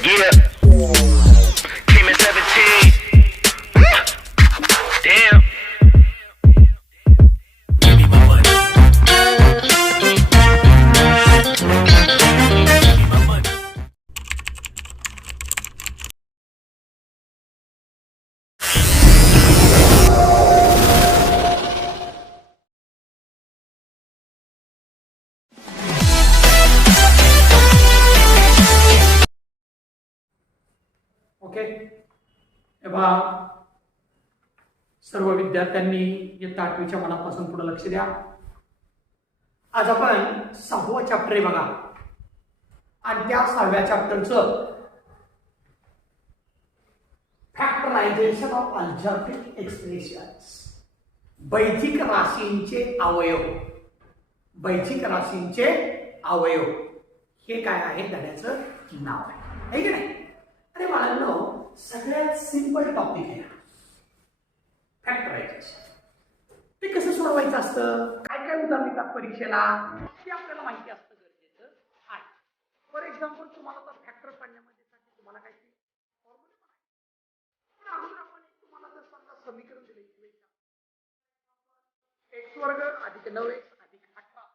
Yeah. Came at 17. Damn. Give me my money. My money. Okay तेव्हा सर्व विद्यार्थ्यांनी इयत्ता 8वीच्या मनापासून पुढे लक्ष द्या. आज आपण 6वं चॅप्टर आहे बघा, आणि त्या 6व्या चॅप्टरचं फॅक्टरायझेशन ऑफ अल्जेब्रिक एक्सप्रेशन्स, बैजिक राशींचे अवयव. बैजिक राशींचे अवयव हे काय आहे धड्याचं नाव आहे की नाही. अरे बाळांनो, सगळ्यात सिंपल टॉपिक आहे फॅक्टरायझेशन. ते कसं सोडवायचं असतं, काय काय उदाहरण येतात परीक्षेला ते आपल्याला माहिती असतं गरजेचं आहे. फॉर एक्झाम्पल तुम्हाला तर फॅक्टर काढण्यामध्ये तुम्हाला काय फॉर्म्युला पण आहे, पण अगोदर आपण तुम्हाला जर समजा समीकरण दिले x वर्ग अधिक 9x अधिक 18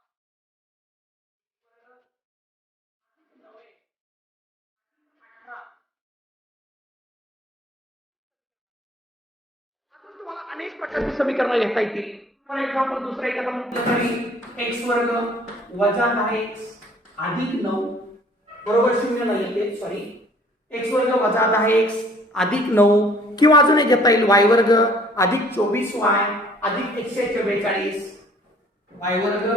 तुम्हाला अनेक प्रकारची समीकरणं लिहिता येतील. फॉर एक्झाम्पल दुसरं एखादं म्हटलं तरी x वर्ग वजा 10x अधिक 9 बरोबर 0 नाही येते, सॉरी, x वर्ग वजा 10x अधिक 9, किंवा अजून एक घेता येईल y वर्ग अधिक 24y अधिक 144, y वर्ग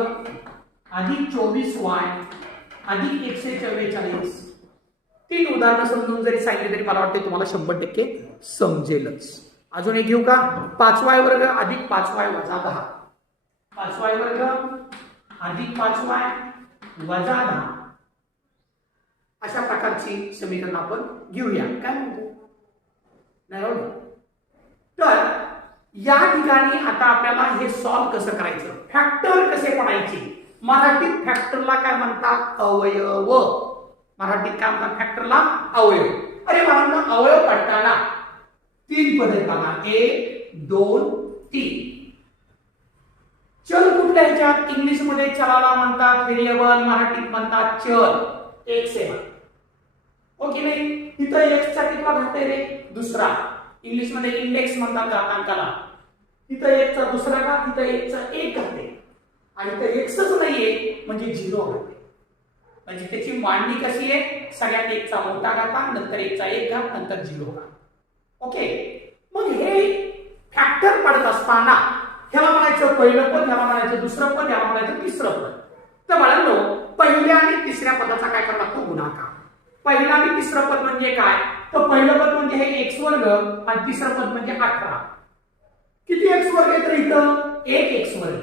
अधिक 24y अधिक 144. 3 उदाहरणं समजून जरी सांगितले तरी मला वाटते तुम्हाला 100% समजेलच. अजून एक घेऊ का, 5y वर्ग अधिक 5y वजा 10, 5y वर्ग अधिक 5y वजा 10 अशा प्रकारची समीकरण आपण घेऊया. काय म्हणतो नाही. तर या ठिकाणी आता आपल्याला हे सॉल्व कसं करायचं, फॅक्टर कसे पडायचे. मराठीत फॅक्टरला काय म्हणतात, अवयव. मराठीत काय म्हणतात फॅक्टरला, अवयव. अरे मला अवयव पडताना 3 पदे बघा, 1 2 3. चल कुठल्या ह्याच्यात, इंग्लिश मध्ये चलाला म्हणतात व्हेरिएबल, मराठीत म्हणतात चल. x आहे ओके नाही. इथं x चा कितवा घात आहे रे, दुसरा. इंग्लिश मध्ये इंडेक्स म्हणतात घातांकाला. इथं x चा दुसरा घात, इथं x चा 1 घात आहे, आणि इथं xच नाहीये म्हणजे 0 घात आहे. म्हणजे त्याची मांडणी कशी आहे, सगळ्यात 1 चा मोठा घातांक, नंतर 1 चा 1 घात, नंतर 0 घात. ओके. मग हे फॅक्टर पडत असताना ह्याला म्हणायचं पहिलं पद, ह्याला म्हणायचं दुसरं पद, ह्याला म्हणायचं तिसरं पद. तर बाळांनो, पहिल्या आणि तिसऱ्या पदाचा काय करावा लागतो, गुणाकार. पहिलं आणि तिसरं पद म्हणजे काय, तर पहिलं पद म्हणजे हे x वर्ग आणि तिसरं पद म्हणजे 18. किती x वर्ग आहे तर इथं 1x वर्ग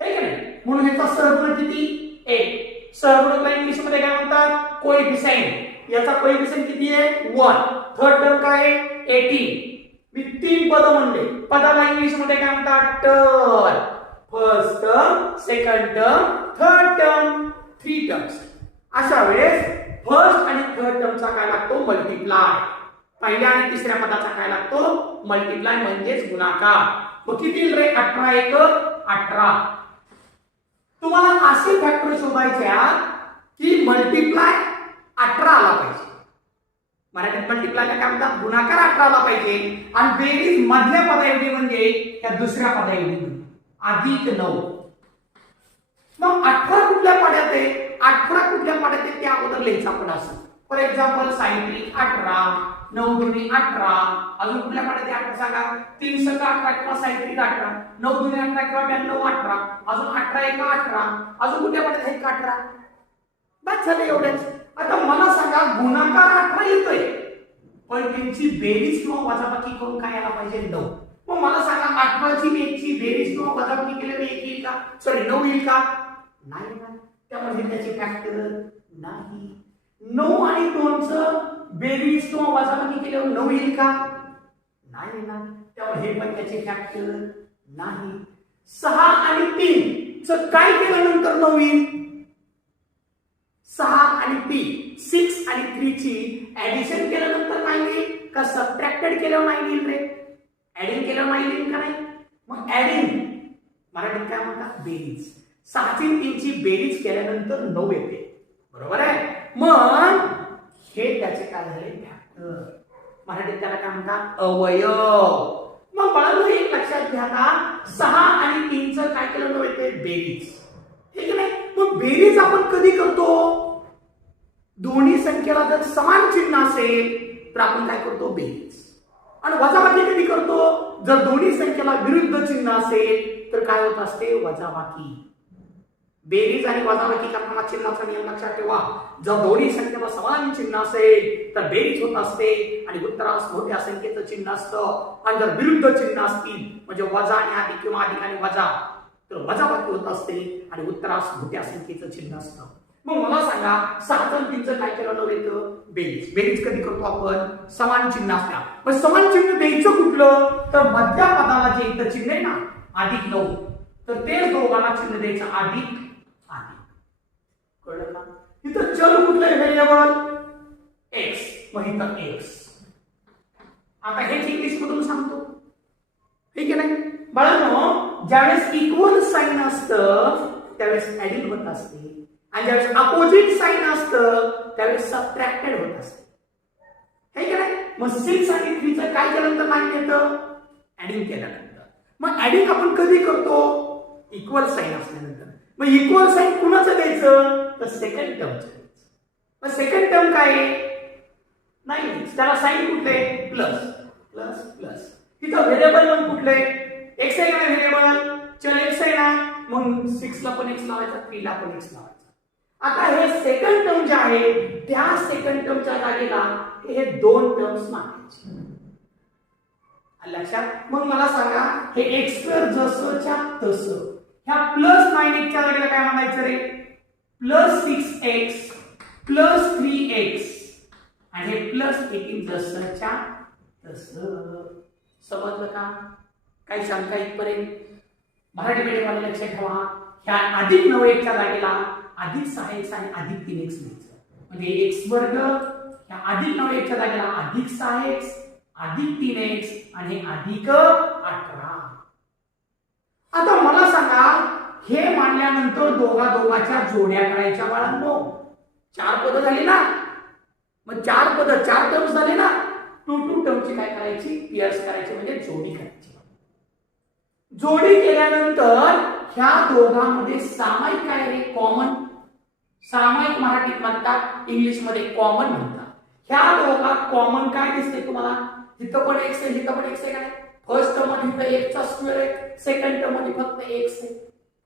आहे की नाही. म्हणून ह्याचा सहगुणक किती, 1. सहगुणकला इंग्लिश मध्ये काय म्हणतात, कोएफिशिएंट. याचा कोएफिशिएंट किती आहे, 1. थर्ड टर्म काय आहे, 18. मी 3 पद म्हणले, पदाला इंग्लिश मध्ये काय म्हणतात, term. First term, second term, third term, 3 terms. अशा वेळेस फर्स्ट आणि थर्ड टर्मचा काय लागतो, मल्टिप्लाय. पहिल्या आणि तिसऱ्या पदाचा काय लागतो, मल्टिप्लाय म्हणजेच गुणाकार. मग किती रे, 18 1 18. तुम्हाला असे फॅक्टर शोधायचे की मल्टिप्लाय 18 आला पाहिजे. मराठीत मल्टिप्लायला काय म्हणतात, गुणाकार 18 आला पाहिजे, आणि बेरीज मधल्या पदाऐवजी म्हणजे त्या दुसऱ्या पदाऐवजी अधिक 9. मग 18 कुठल्या पाड्यात आहे, 18 कुठल्या पाड्यात आहे ते अगोदर लिहायचं आपण असं. फॉर एक्झाम्पल सायंत्रिक 18, 9 दुनी 18. अजून कुठल्या पाड्यात आहे 18 सांगा, 3 सका 18 किंवा सायंत्रिक 18, 9 दुनी 18 किंवा 92 18, अजून 18 1 18, अजून कुठल्या पाड्यात आहे 18. बस झालं एवढंच. आता मला सांगा, गुणाकार 18 येतोय, पण त्यांची बेरीज किंवा वजाबाकी करून काय यायला पाहिजे, 9. मग मला सांगा, 18 ची 1 ची बेरीज किंवा वजाबाकी केल्यावर 1 येईल का, सॉरी 9 येईल का, नाही ना. त्यामध्ये त्याचे फॅक्टर नाही. 9 आणि 2 चं बेरीज किंवा वजाबाकी केल्यावर 9 येईल का, नाही ना. त्यामुळे हे पण त्याचे फॅक्टर नाही. 6 आणि 3 चं काय केल्यानंतर 9 येईल, 6 आणि 3 6 आणि 3 ची ऍडिशन केल्यानंतर 9 येईल का सबट्रॅक्टेड केल्यावर 9 येईल रे? ऍडिंग केल्यावर 9 येईल का नाही? मग ऍडिंग मराठीत काय म्हणतात? बेरीज. 6 ची 3 ची बेरीज केल्यानंतर 9 येते. बरोबर आहे? मग हे त्याचे काय झाले? फॅक्टर. मराठीत त्याला काय म्हणतात? अवयव. मग बाळांनो एक लक्षात घ्या का 6 आणि 3 चं काय केलं जाते? बेरीज. ठीक आहे नाही? मग बेरीज आपण कधी करतो? दोन्ही संख्येला जर समान चिन्ह असेल तर आपण काय करतो? बेरीज. आणि वजाबाकी कधी करतो? जर दोन्ही संख्येला विरुद्ध चिन्ह असेल तर काय होत असते? वजाबाकी. बेरीज आणि वजाबाकी करताना चिन्हाचा नियम लक्षात ठेवा. जर दोन्ही संख्येला समान चिन्ह असेल तर बेरीज होत असते आणि उत्तरास मोठ्या संख्येचं चिन्ह असतं. आणि जर विरुद्ध चिन्ह असतील म्हणजे वजा आणि अधिक किंवा अधिक आणि वजा तर वजाबाकी होत असते आणि उत्तरास मोठ्या संख्येचं चिन्ह असतं. मग मला सांगा 6 आणि 3 चं काय केलं येतं? बेरीज. बेरीज कधी करतो आपण? समान चिन्ह असल्या. पण समान चिन्ह द्यायचं कुठलं? तर मधल्या पदाला जे इथं चिन्ह आहे ना +9 तर तेच दोघांना चिन्ह द्यायचं अधिक. कळलं का? इथं चल कुठलं आहे? Variable x. मग इथं x. आता हेच इंग्लिश मधून सांगतो. ठीक आहे ना बाळांनो? ज्यावेळेस इक्वल साइन असतं त्यावेळेस ऍडिंग होत असते आणि ज्यावेळेस अपोजिट साइन असतं त्यावेळेस सबट्रॅक्टेड होत असते. ठीक आहे ना? मग 6 आणि 3 चं काय केल्यानंतर 9 येतं? ऍडिंग केल्यानंतर. मग ऍडिंग आपण कधी करतो? इक्वल साइन असल्यानंतर. मग इक्वल साइन कुणाचं द्यायचं? तर सेकंड टर्मचं द्यायचं. मग सेकंड टर्म काय आहे? नाही त्याला साइन कुठले? Plus plus plus. तिथं व्हेरिएबल मग कुठले? x आहे का व्हेरिएबल? चल x आहे ना मग 6 ला पण x लावायचा 3 ला पण x लावायचा. आता हे सेकंड टर्म जे आहे त्या सेकंड टर्मच्या जागेला हे दोन टर्म्स मागायचे. लक्षात? मग मला सांगा हे x² जसंच्या तसं ह्या +9x च्या जागेला काय म्हणायचं रे? +6x +3x आणि हे +18 जसंच्या तसं. समजलं का? काही शंका इथपर्यंत? मराठी मीडियम लक्षात ठेवा ह्या +9x च्या जागेला +6x आणि +3x लिहायचं. म्हणजे x² ह्या +9x च्या जागेला +6x +3x आणि +18. आता मला सांगा हे मांडल्यानंतर दोघांच्या जोड्या करायच्या बाळांनो. 4 पद झाली ना? मग 4 पद 4 टर्म्स झाले ना? 2 टर्मची काय करायची? पेअर्स करायची म्हणजे जोडी करायची. जोडी केल्यानंतर ह्या दोघांमध्ये सामायिक काय रे? कॉमन. सामायिक मराठीत म्हणतात इंग्लिश मध्ये कॉमन म्हणतात. ह्या दोघात कॉमन काय दिसते तुम्हाला? इथं पण x आहे इथं पण x आहे काय? फर्स्ट टर्म मध्ये इथं x चा स्क्वेअर आहे सेकंड टर्म मध्ये फक्त x आहे.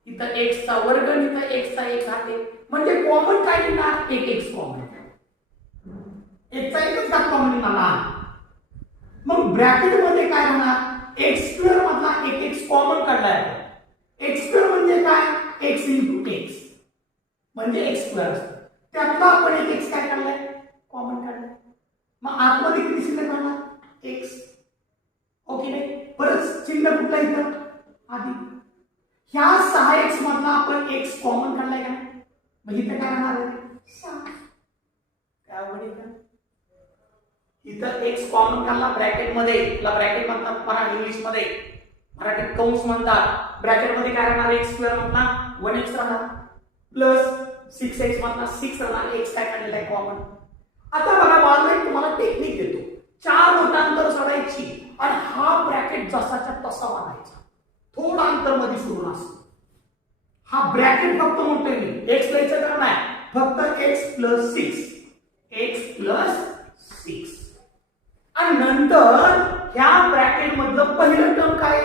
इथं x चा वर्ग आणि इथं x चा 1 आहे. म्हणजे कॉमन काय निघणार? 1x common. x चा 1च घात कॉमन निघाला. मग ब्रॅकेट मध्ये काय होणार? x² मधला 1x कॉमन काढलाय. x² म्हणजे काय? x * x म्हणजे x² असतं. त्यातला आपण 1x काय काढलाय? कॉमन काढलाय. मग आतमध्ये किती शिल्लक राहणार? x. ओके नाही? परत चिन्ह कुठला इथं? अधिक. ह्या 6x मधला आपण x कॉमन काढलाय का? मग इथं काय राहणार आहे? 6. काय बरोबर? इथं x कॉमन काढला ब्रॅकेट मध्ये. ला ब्रॅकेट म्हणतात मराठी इंग्लिश मध्ये. मराठीत कंस म्हणतात. ब्रॅकेट मध्ये काय राहणार? x² मधला 1x राहणार प्लस 6x मधला 6 राहणार. x काय काढलेला आहे? कॉमन. आता बघा बाळांनो तुम्हाला टेक्निक देतो. 4 बोटांतर सोडायची आणि हा ब्रॅकेट जसाच्या तसा वाढायचा. थोडा अंतर मध्ये सोडून असतो. हा ब्रॅकेट फक्त मोठे नाही. x लिहायचं तर नाही. फक्त x+6 x+6 आणि नंतर ह्या ब्रॅकेट मधलं पहिलं टर्म काय?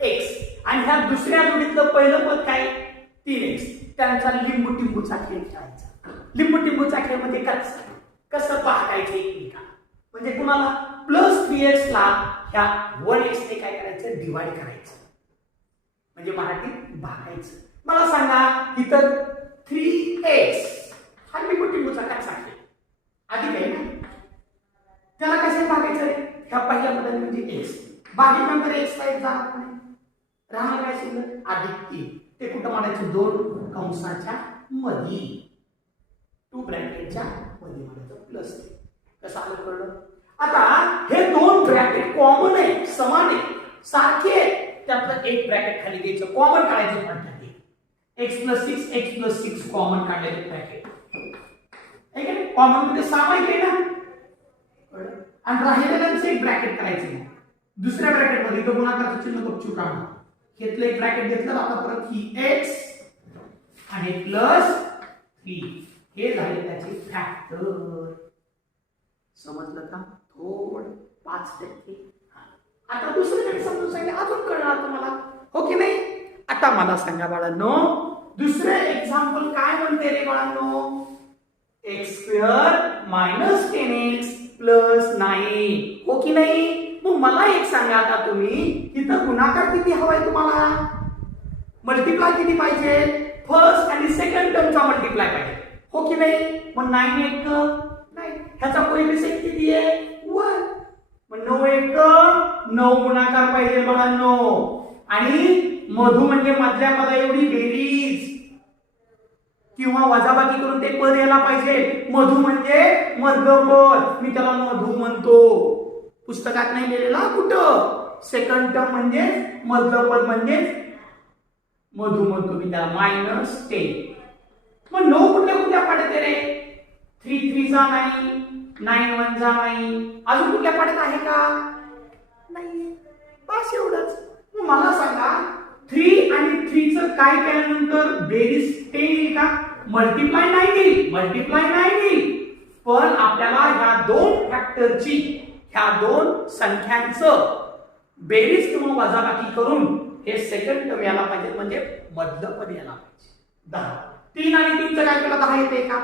x आणि ह्या दुसऱ्या जोडीतलं पहिलं पद काय? 3x. त्यांचा लिंबू टिंबूचा खेळ खेळायचा. लिंबू टिंबूचा खेळ म्हणजे कसं पाहायचं एकमेकांना. म्हणजे कुणाला? +3x ला ह्या 1x ने काय करायचं? डिवाइड करायचं. म्हणजे मराठीत भागायचं. मला सांगा इथं 3x हा लिंबू टिंबूचा काय सांगेल? आधी काय ना? त्याला कसे भागायचं रे? ह्या पहिल्या पदाने म्हणजे x. भागिल्यानंतर x ला 1 जाणार नाही. राहणार काय शिल्लक? +3. ते कुठं मांडायचं? 2 कंसाच्या मध्ये. टू ब्रॅकेटच्या मध्ये मारायचं प्लस कसं आलं कळलं. आता हे दोन ब्रॅकेट कॉमन आहे, समान आहे, सारखे आहेत. त्यातलं एक ब्रॅकेट खाली घ्यायचं, कॉमन काढायचं म्हणतात x+6 कॉमन काढलेलं ब्रॅकेट आहे का नाही. कॉमन मध्ये सामायिक आहे ना, आणि राहिलेल्यांचं एक ब्रॅकेट करायचं. दुसऱ्या ब्रॅकेट मध्ये इथं गुणाकाराचं चिन्ह गपचूप काढा. घेतलं एक ब्रॅकेट घेतलं, आता परत ही x आणि +3 हे झाले त्याचे फॅक्टर. समजलं का? थोडं 5%. आता दुसरीकडे समजून सांगितलं अजून कळणार तुम्हाला, हो की नाही. आता मला सांगा बाळांनो, दुसरे एक्झाम्पल काय म्हणते रे बाळांनो, x² - 10x + 9, हो की नाही. मग मला एक सांगा आता तुम्ही, इथं गुणाकार किती हवाय तुम्हाला, मल्टिप्लाय किती पाहिजे, फर्स्ट आणि सेकंड टर्मचा मल्टिप्लाय पाहिजे, हो की नाही. मग 9 1 नाही, ह्याचा पहिली सेट किती आहे 1, मग 9 1 9 गुणाकार पाहिजे बाळांनो. आणि मधु म्हणजे मधल्या पदा एवढी बेरीज किंवा वजाबाकी करून ते पद यायला पाहिजे. मधु म्हणजे मध्यपद, मी त्याला मधु म्हणतो, पुस्तकात नाही लिहिलेला कुठं. सेकंड टर्म म्हणजे मध्यपद म्हणजे मधु म्हणतो मी त्याला -10. मग 9 कुठल्या पाड्यात रे, 3 3 जा नाही, 9 1 जा नाही, अजून कुठल्या पाड्यात आहे का नाही, बस एवढंच. मग मला सांगा 3 आणि 3 चं काय केल्यानंतर बेरीज 10 येईल का, मल्टिप्लाय नाही येईल. पण आपल्याला ह्या दोन फॅक्टरची, ह्या दोन संख्यांचं बेरीज किंवा वजाबाकी करून हे सेकंड टर्म यायला पाहिजे, म्हणजे मधलं पद यायला पाहिजे. 10 3 आणि 3 चं काय केलं 10 येते का,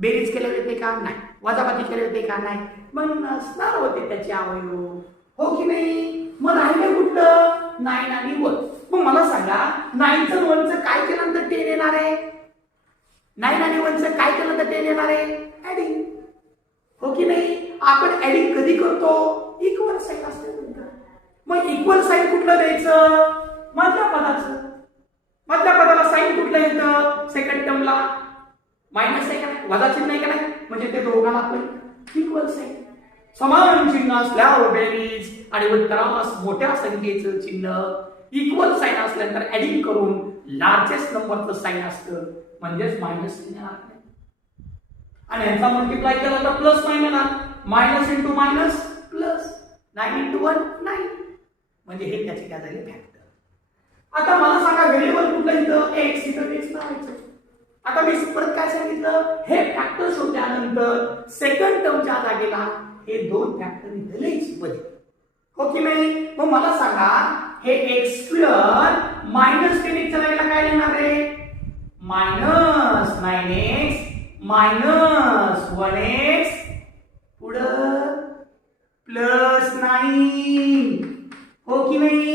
बेरीज केल्या येते का नाही, वजाबाकी केल्या येते का नाही, मग नसणार होते त्याचे अवयव, हो की नाही. मग राहिले कुठलं 9 आणि 1. मग मला सांगा 9 चं 1 चं काय केल्यानंतर 10 येणार आहे, 9 आणि 1 चं काय केलं तर 10 येणार आहे, ऍडिंग, हो की नाही. आपण ऍडिंग कधी करतो, इक्वल साइन असल्यानंतर. मग इक्वल साइन कुठलं द्यायचं, मधल्या पदाचं. मधल्या पदाला साइन कुठलं येतं, सेकंड टर्मला मायनस आहे का नाही, वजा चिन्ह आहे का नाही, म्हणजे ते दोघांना आपण इक्वल साइन. समान चिन्ह असल्यावर बेरीज आणि उत्तरास मोठ्या संख्येचं चिन्ह इक्वल साइन असल्यानंतर ऍडिंग करून लार्जेस्ट नंबरचं साइन असतं, म्हणजेच मायनस चिन्ह येणार नाही. आणि यांचा मल्टिप्लाय केला तर प्लस साइन येणार, minus into minus plus, 9 into 1 9, म्हणजे हे त्याचे काय झाले फॅक्टर. आता मला सांगा व्हेरिएबल कुठलं इथं x, इथं x लावायचं. आता मी परत काय सांगितलं, हे फॅक्टर शोधल्यानंतर सेकंड टर्मच्या जागेला हे दोन फॅक्टर इथे लिहायची मध्ये, हो की नाही. मग मला सांगा हे x² - 10x च्या जागेला काय लिहिणार आहे, -9x -1x पुढं +9, हो की नाही.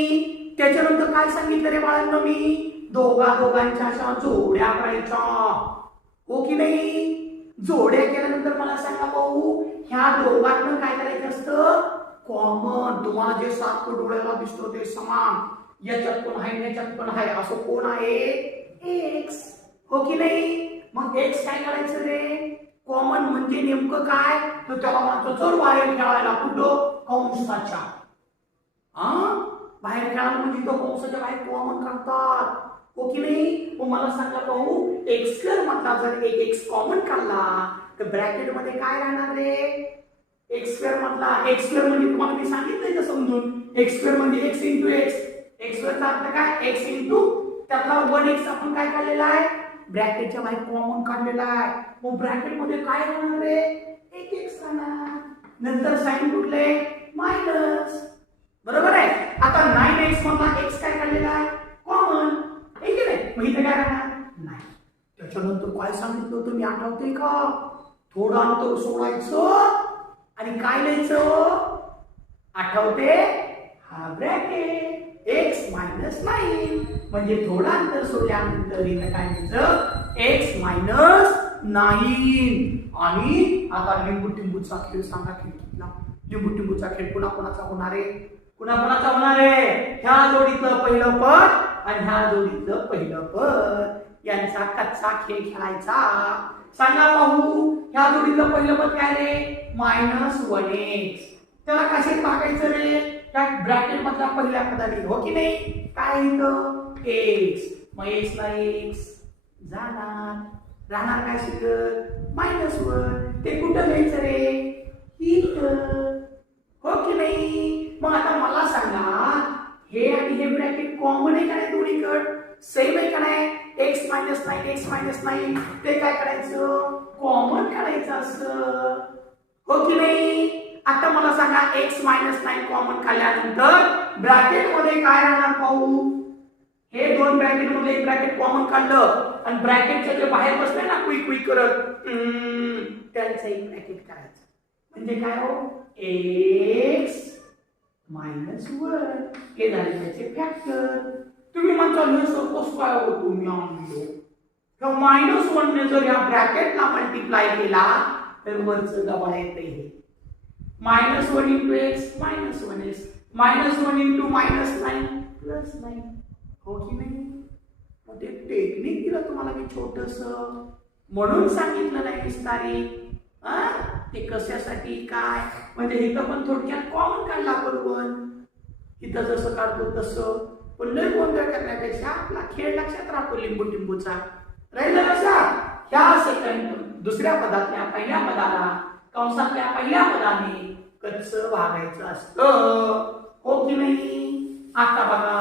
त्याच्यानंतर काय सांगितलं रे बाळांनो, मी दोघांच्या अशा जोड्या करायच्या, हो की नाही. जोड्या केल्यानंतर मला सांगा भाऊ, ह्या दोघांना काय करायचं असतं, कॉमन. तुम्हाला जे सारखं डोळ्याला दिसतो ते समान, याच्यात पण आहे याच्यात पण आहे, असं कोण आहे x, हो की नाही. मग x काय करायचं रे, कॉमन म्हणजे नेमकं काय, तर त्याला म्हणतो जर बाहेर खेळायला कुठं कंसाच्या, बाहेर खेळायला म्हणजे तो कंसाच्या बाहेर कॉमन करतात, हो की नाही. मग मला सांगा भाऊ, x² मधला जर एक x कॉमन काढला तर ब्रॅकेट मध्ये काय राहणार रे, x² मधला, x² म्हणजे तुम्हाला मी सांगितलंय का समजून, x² म्हणजे x इंटू x, x² चा अर्थ काय, x इंटू त्यातला 1x आपण काय काढलेला आहे, ब्रॅकेटच्या बाहेर कॉमन काढलेला आहे. मग ब्रॅकेट मध्ये काय राहणार रे, 1x राहणार, नंतर साइन कुठले मायनस, बरोबर आहे. आता 9x मधला x काय काढलेला आहे कॉमन, आहे की नाही. मग इथे काय राहणार नाही. त्याच्यानंतर काय सांगितलं होतं मी, आठवते का, थोडं अंतर सोडायचं आणि काय लिहायचं, आठवते, हा ब्रॅकेट x - 9, म्हणजे थोडं अंतर सोडल्यानंतर इथे काय लिहायचं, x - 9. आणि आता लिंबू-टिंबूचा खेळ सांगा, खेळ लिंबू-टिंबूचा खेळ कुणाचा होणार आहे, कुणाचा होणार आहे, ह्या जोडीतलं पहिलं पद आणि ह्या जोडीतलं पहिलं पद यांचा कच्चा खेळ खेळायचा. सांगा पाहू ह्या जोडीतलं पहिलं पद काय रे -1x त्याला कशाने भागायचं रे त्या ब्रॅकेट मधल्या पहिल्या पदाने हो की नाही काय इथं x मग x ला x राहणार काय शिल्लक -1 ते कुठं घ्यायचं रे इथं हो की नाही मग आता मला सांगा हे आणि हे ब्रॅकेट कॉमन आहे का नाही दोन्हीकडे सेम आहे का नाही x -9 ते काय करायचं कॉमन काढायचं असं हो की नाही आता मला सांगा x -9 कॉमन काढल्यानंतर ब्रॅकेट मध्ये काय राहणार पाहू हे दोन ब्रॅकेट मध्ये एक ब्रॅकेट कॉमन काढलं आणि ब्रॅकेटच्या जे बाहेर बसले ना क्विक करत त्यांचं एक ब्रॅकेट करायचं म्हणजे काय हो x -1 हे झाले त्याचे फॅक्टर तुम्ही म्हणता हे सर्वच काय होतो मी आणलो तर -1 ने जर या ब्रॅकेटला मल्टिप्लाय केला तर वरचं दबा येते हे -1 into x -1x -1 into -9 +9 हो की नाही मग ते टेक्निक दिलं तुम्हाला मी छोटस म्हणून सांगितलं नाही विस्तारित ते कशासाठी काय म्हणजे इथं पण थोडक्यात कॉमन काढला बरोबर इथं जसं काढतो तसं पण लय गोंधळ करण्यापेक्षा आपला खेळ लक्षात राहतो लिंबू टिंबूचा राहिलं लक्षात ह्या सेकंड दुसऱ्या पदातल्या पहिल्या पदाला कंसातल्या पहिल्या पदाने कसं वागायचं असतं हो की नाही आता बघा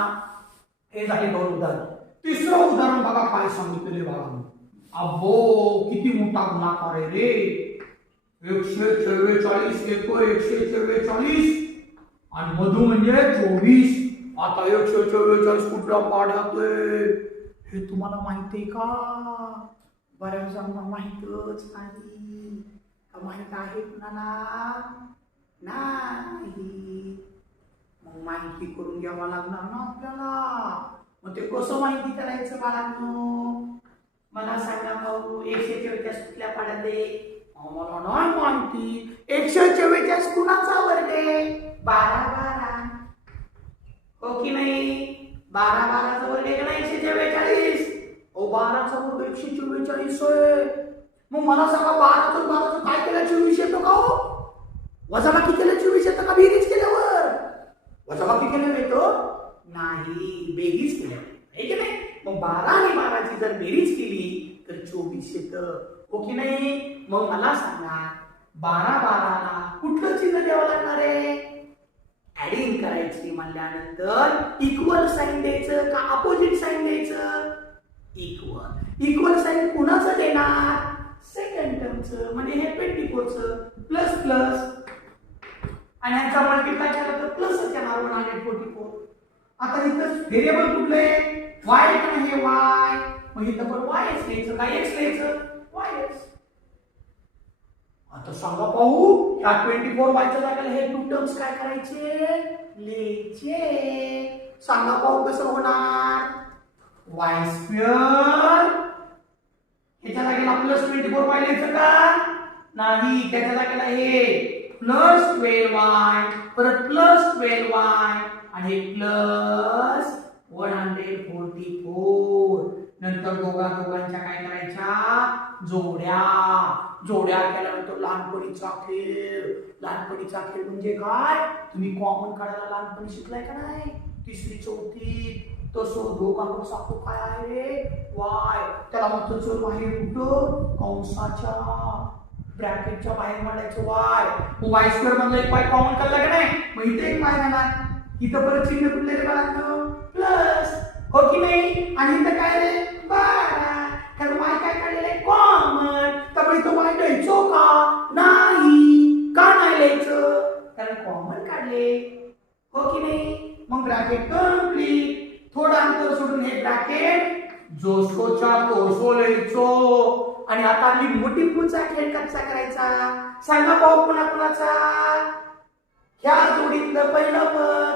हे झाले दोन उदाहरण तिसरं उदाहरण बघा काय सांगितले बघा अबो किती मोठा गुन्हाकार आहे रे 144 एको 144 आणि मधू म्हणजे 24 आता 144 कुठला पाढ्यातोय हे तुम्हाला माहिती आहे का बऱ्याच जणांना माहितच नाही का माहित आहे कुणाला नाही मग माहिती करून घ्यावा लागणार ना आपल्याला मग ते कसं माहिती करायचं बाळांनो मला सांगा भाऊ 144 कुठल्या पाड्यात आहे मला नाही माहिती 144 कुणाचा वर्ग आहे 12 हो की नाही 12 चा वर्ग आहे का नाही 144 ओ 12 चा वर्ग 144 आहे मग मला सांगा 12 काय केलं 24 येतो का हो वजाबाकी केलं 24 येतं का बेरीज केल्यावर वजाबाकी केलं येतो नाही बेरीज केल्यावर आहे की नाही मग 12 आणि 12 ची जर बेरीज केली तर 24 येतं हो की नाही मग मला सांगा 12 ला कुठलं चिन्ह द्यावं लागणार आहे ऍडिंग करायची म्हणल्यानंतर इक्वल साइन द्यायचं का अपोजिट साइन द्यायचं इक्वल साइन कुणाचं देणार सेकंड टर्मचं म्हणजे हे 24 चं प्लस प्लस आणि ह्याचा मल्टिप्लाय केला तर प्लसच येणार 144 आता इथं व्हेरिएबल कुठले y आणि हे y मग इथं पण y च लिहायचं का x लिहायचं y आता सांगा पाहू या 24y च्या जागेला हे टू टर्म्स काय करायचे लिहायचे सांगा पाहू कसं होणार y² ह्याच्या जागेला प्लस 24y लिहायचं का नाही त्याच्या जागेला हे प्लस 12y परत प्लस 12y आणि प्लस 144 नंतर दोघांच्या काय करायच्या जोड्या केल्यानंतर लहानपणीचा खेळ म्हणजे काय तुम्ही कॉमन काढायला लहानपणी शिकलाय का नाही तिसरी चौथी तसं दोघांकडे साखू काय आहे रे वाय त्याला म्हणतो चल बाहेर कुठं कंसाच्या ब्रॅकेटच्या बाहेर मांडायचं y² मधलं एक पाय कॉमन काढला का नाही मग इथे एक पाय राहणार इथं परत चिन्ह कुठले रे बाळांनो प्लस हो की नाही आणि इथं काय रे 12 कारण y काय काढलेलं आहे कॉमन त्यामुळे इथं y द्यायचो का नाही का नाही लिहायचं कारण कॉमन काढले हो की नाही मग ब्रॅकेट कंप्लीट थोडं अंतर सोडून हे ब्रॅकेट जोशोच्या तोशो लिहायचो आणि आता लिंबू टिंबूचा खेळ कसा करायचा सांगा पाहू कुणाचा ह्या जोडीतलं पहिलं पद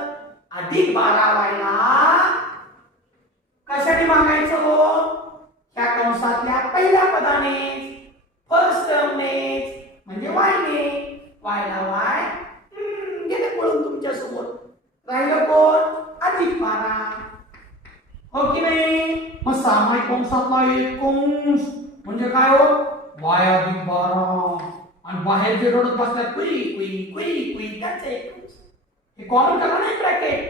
अधिक 12 व्हायला कशाने मागायचं हो ह्या कंसातल्या पहिल्या पदाने फर्स्ट टर्मने म्हणजे वायने वायला वाय गेले पळून तुमच्या समोर राहिलं कोण अधिक 12 हो की नाही मग सामायिक कंसातला एक कंस म्हणजे काय हो वाय अधिक 12 आणि बाहेर जे रडत बसलाय कुई कुई कुई कुई त्याच हे कॉमन करा नाही ब्रॅकेट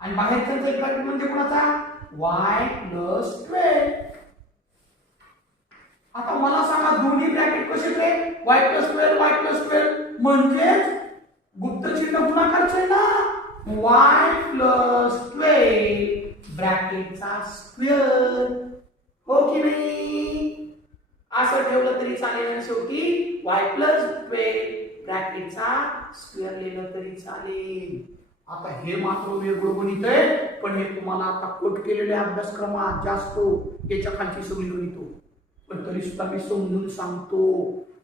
आणि बाहेरचं ब्रॅकेट म्हणजे कोणाचा y प्लस 12. आता मला सांगा दोन्ही ब्रॅकेट कसे आहेत y प्लस 12 म्हणजे गुप्त चिन्ह गुणाकारचे ना y प्लस 12 ब्रॅकेटचा स्क्वेअर हो की नाही असं ठेवलं तरी चालेल आणि शेवटी y प्लस 12 ब्रॅकेटचा स्क्वेअर लिहिलं तरी चालेल. आता हे मात्र वेगळं गणित पण हे तुम्हाला आता कोट केलेल्या अभ्यासक्रमात जास्त याच्या खालची सगळी गणितो पण तरी सुद्धा मी समजून सांगतो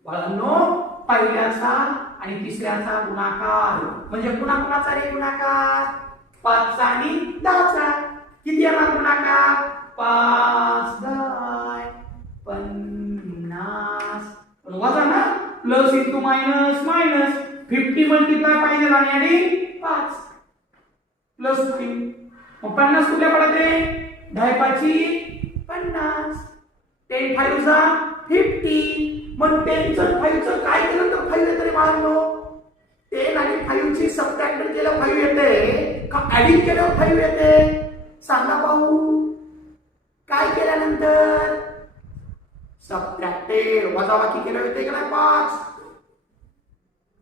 बाळांनो पहिल्याचा आणि तिसऱ्याचा गुणाकार म्हणजे कुणाचा रे गुणाकार 5 चा आणि 10 चा किती येणार गुणाकार 5 10 50 पण वजा ना plus into minus minus 50 multiply पाहिजे आणि 5 प्लस 3 मग 50 कुठल्या पडत रे 10 पाची 50 10 5 जा 50 मग 10 चं 5 चं काय केलं तर 5 येते रे बाळांनो 10 आणि 5 ची सबट्रॅक्ट केलं 5 येते का ऍडिंग केलं 5 येते सांगा पाहू काय केल्यानंतर सबट्रॅक्टेड वजाबाकी केलं येते का नाही 5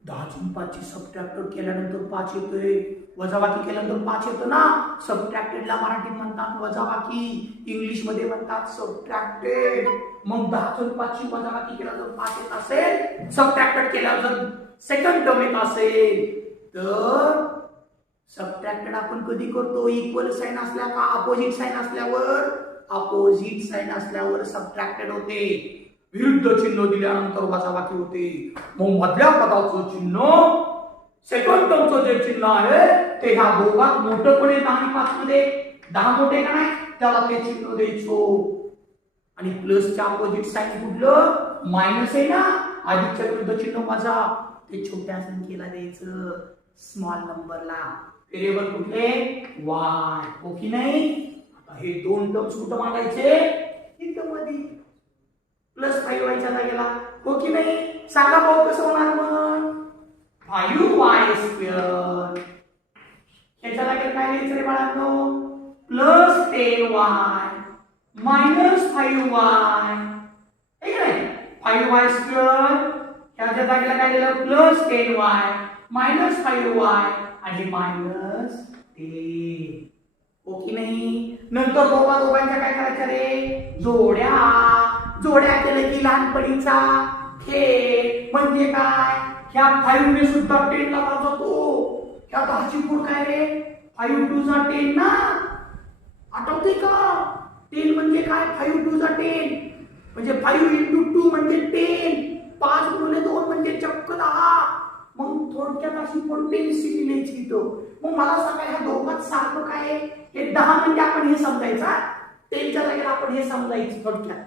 10 ची 5 ची सबट्रॅक्टेड केल्यानंतर 5 येतोय वजाबाकी केल्यानंतर 5 येतो ना सबट्रॅक्टेडला मराठीत म्हणतात वजाबाकी इंग्लिश मध्ये म्हणतात सबट्रॅक्टेड मग 10 ची 5 ची वजाबाकी केल्यानंतर 5 येत असेल सबट्रॅक्टेड केल्यावर जर सेकंड टर्म येत असेल तर सबट्रॅक्टेड आपण कधी करतो इक्वल साइन असल्या का अपोजिट साइन असल्यावर अपोजिट साइन असल्यावर सबट्रॅक्टेड होते विरुद्ध चिन्ह दिल्यानंतर वजाबाकी होते मग मधल्या पदाचं चिन्ह सेकंड टर्मचं जे चिन्ह आहे ते ह्या दोघात मोठं पण आहे 10 आणि 5 मध्ये 10 मोठे का नाही त्याला ते चिन्ह द्यायचो आणि प्लसच्या अपोजिट साइन कुठलं मायनस आहे ना अधिकच्या विरुद्ध चिन्ह वजा ते छोट्या संख्येला द्यायचं स्मॉल नंबरला व्हेरिएबल कुठले y हो की नाही आता हे दोन टर्म्स कुठं मांडायचे इथं मध्ये प्लस 5 व्हायच्या जागेला हो की नाही सांगा भाऊ कसं होणार मग 5y स्क्वेअर ह्याच्या जागेला काय लिहायचं रे बाळांनो प्लस 10y मायनस 5y ठीक आहे 5y स्क्वेअर ह्याच्या जागेला काय लिहिलं प्लस 10y मायनस 5y आणि मायनस 10 हो की नाही नंतर दोघांच्या काय करायचं रे जोड्या केले की लहानपणीचा खेळ म्हणजे काय ह्या 5 ने सुद्धा 10 ला वाजवतो ह्या 10 ची पूर्ण काय रे 5 2 जा 10 ना आठवते का 10 म्हणजे काय 5 2 जा 10 म्हणजे 5 into 2 म्हणजे 10 5 गुणिले 2 म्हणजे चक्क 10 मग थोडक्यात अशी पण पेन्सिल लिहायची तो मग मला सांगा ह्या दोघात सारखं काय हे 10 म्हणजे आपण हे समजायचा 10 च्या जागेला आपण हे समजायचं थोडक्यात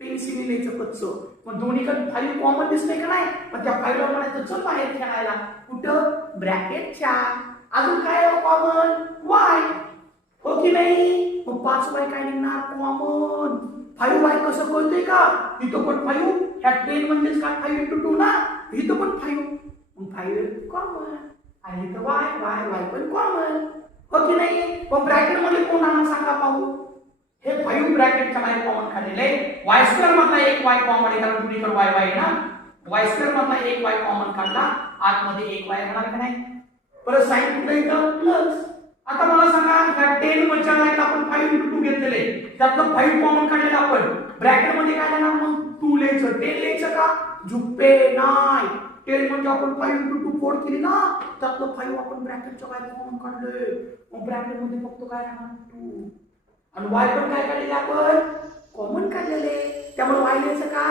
पेन्सिल लिहायचं कच्चं मग दोन्हीकडे 5 कॉमन दिसतंय का नाही मग त्या 5 ला म्हणायचं चल बाहेर खेळायला कुठं ब्रॅकेटच्या अजून काय कॉमन y हो की नाही मग 5y काय निघणार कॉमन 5y कसं कळतंय का इथं पण 5 ह्या 10 म्हणजेच काय 5 into 2 ना इथं पण 5 मग 5 कॉमन आणि इथं y पण कॉमन हो की नाही मग ब्रॅकेट मध्ये कोण आणा सांगा पाहू हे 5 ब्रॅकेटच्या बाहेर कॉमन काढलेले y स्क्वेअर मधला एक y कॉमन आहे कारण दोन्हीकडे y आहे ना y स्क्वेअर मधला एक y कॉमन काढला आतमध्ये एक y राहणार का नाही परत साइन कुठे येतं प्लस आता मला सांगा ह्या 10 मधच्या जागेला आपण 5 into 2 घेतलेले त्यातलं 5 कॉमन काढलेलं आपण ब्रॅकेट मध्ये काय देणार मग 2 लिहायचं 10 लिहायचं का झुप्पे नाही 10 म्हणजे आपण 5 into 2 4 केली ना त्यातलं 5 आपण ब्रॅकेटच्या बाहेर कॉमन काढले मग ब्रॅकेट मध्ये फक्त काय राहणार 2 आणि y पण काय काढलेले आपण कॉमन काढलेले त्यामुळे y लिहायचं का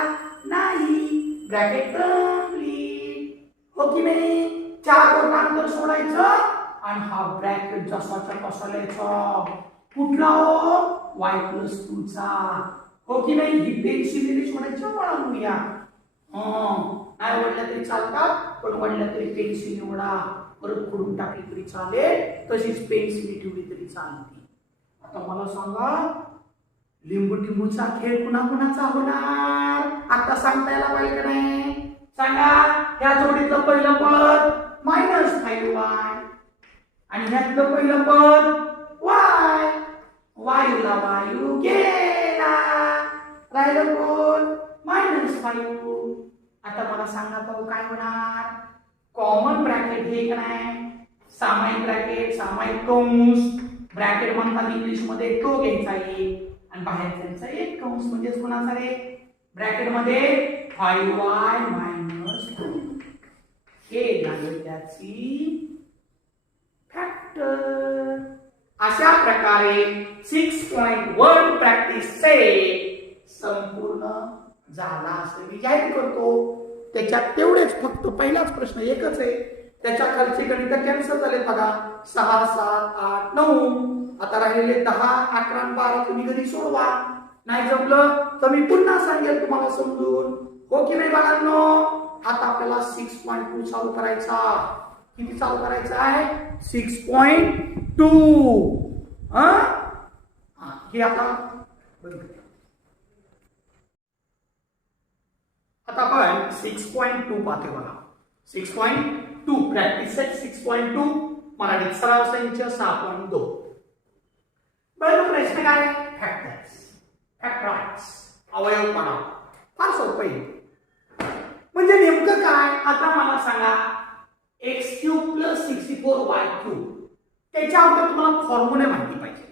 नाही ब्रॅकेट कंप्लीट हो की नाही 4 बोटांवर सोडायचं आणि हा ब्रॅकेट जसाच्या तसा लिहायचा कुठला हो y + 2 चा हो की नाही ही पेन्सिल सोडायचं म्हणून या नाही वडल्या तरी चालतात पण वडल्या तरी पेन्सिल निवडा परत खोडून टाकली तरी चालेल तशीच पेन्सिल ठेवली तरी चालते आता मला सांगा लिंबू टिंबूचा खेळ कुणाकुणाचा होणार आता सांगता यायला पाहिजे का नाही सांगा या जोडीतलं पहिलं पद -5y आणि ह्यातलं पहिलं पद y वायूला वायू गेला राहिलं कोण -5 आता मला सांगा पाहू काय होणार कॉमन ब्रॅकेट हे का नाही सामायिक ब्रॅकेट सामायिक कंस ब्रॅकेट म्हणतात इंग्लिश मध्ये तो घ्यायचा आहे आणि बाहेर त्यांचा एक कंस म्हणजेच कोणाचा रे ब्रॅकेट मध्ये 5y - 2 हे झालं त्याची फॅक्टर अशा प्रकारे 6.1 प्रॅक्टिस सेट संपूर्ण झाला असं मी जाहीर करतो त्याच्यात तेवढेच फक्त पहिलाच प्रश्न एकच आहे त्याच्या खालचे गणित कॅन्सल झाले बघा 6 7 8 9 आता राहिलेले 10 11 आणि 12 तुम्ही घरी सोडवा नाही जमलं तर मी पुन्हा सांगेल तुम्हाला समजून हो की नाही बाळांनो आता आपल्याला 6.2 चालू करायचा किती चालू करायचा आहे 6.2 हे आता आपण 6.2 पाहतोय बघा 6.2 प्रॅक्टिस सेट 6.2 मराठीत सराव संच 6.2 बरोबर प्रश्न काय फॅक्टर्स अवयव पडा फार सोपं आहे म्हणजे नेमकं काय आता मला सांगा x³ + 64y³ त्याच्या अगोदर तुम्हाला फॉर्म्युले माहिती पाहिजे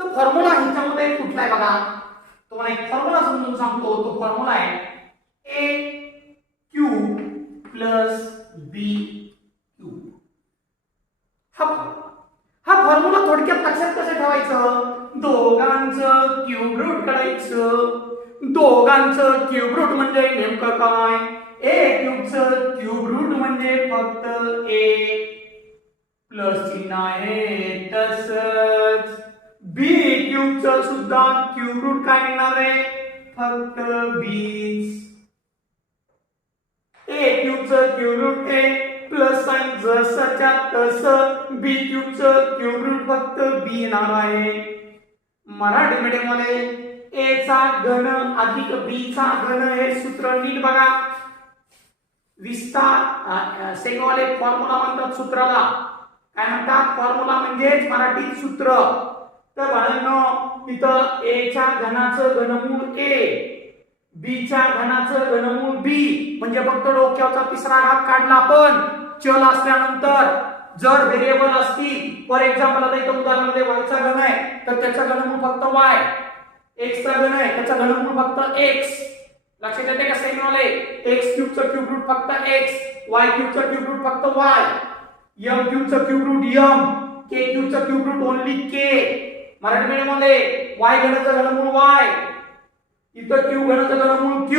तर फॉर्म्युला ह्याच्यामध्ये कुठला आहे बघा तुम्हाला एक फॉर्म्युला समजून सांगतो तो फॉर्म्युला आहे a³ + b³ हा फॉर्म्युला थोडक्यात लक्षात कसं ठेवायचं दोघांचं क्यूब रूट काढायचं दोघांचं क्यूब रूट म्हणजे नेमकं काय a³ चं क्यूब रूट म्हणजे फक्त a प्लस चिन्ह आहे तसंच b³ चं सुद्धा क्यूब रूट काय येणार आहे फक्त b a³ चं cube root a plus sign जसंच्या तसं b³ चं क्यूब रूट फक्त b येणार आहे मराठी मीडियम मध्ये a चा घन अधिक b चा घन हे सूत्र नीट बघा विस्तार सेगवाले फॉर्म्युला म्हणतात सूत्राला काय म्हणतात फॉर्म्युला म्हणजेच मराठीत सूत्र तर बाळांनो इथं a च्या घनाचं घनमूळ a b च्या घनाचं घनमूळ b म्हणजे फक्त डोक्याचा तिसरा घात काढला आपण चल असल्यानंतर जर व्हेरिएबल असतील फॉर एक्झाम्पल आता इथं उदाहरणामध्ये y चा घन आहे तर त्याचा घनमूळ फक्त y x चा घन आहे त्याचा घनमूळ फक्त x लक्षात येते का सेकंडवाले x³ चा क्यूब रूट फक्त x y³ चा क्यूब रूट फक्त y m³ चा क्यूब रूट m k³ चा cube root only k Marathi medium मध्ये y घनाचं घनमूळ y इथं q घनाचं घनमूळ q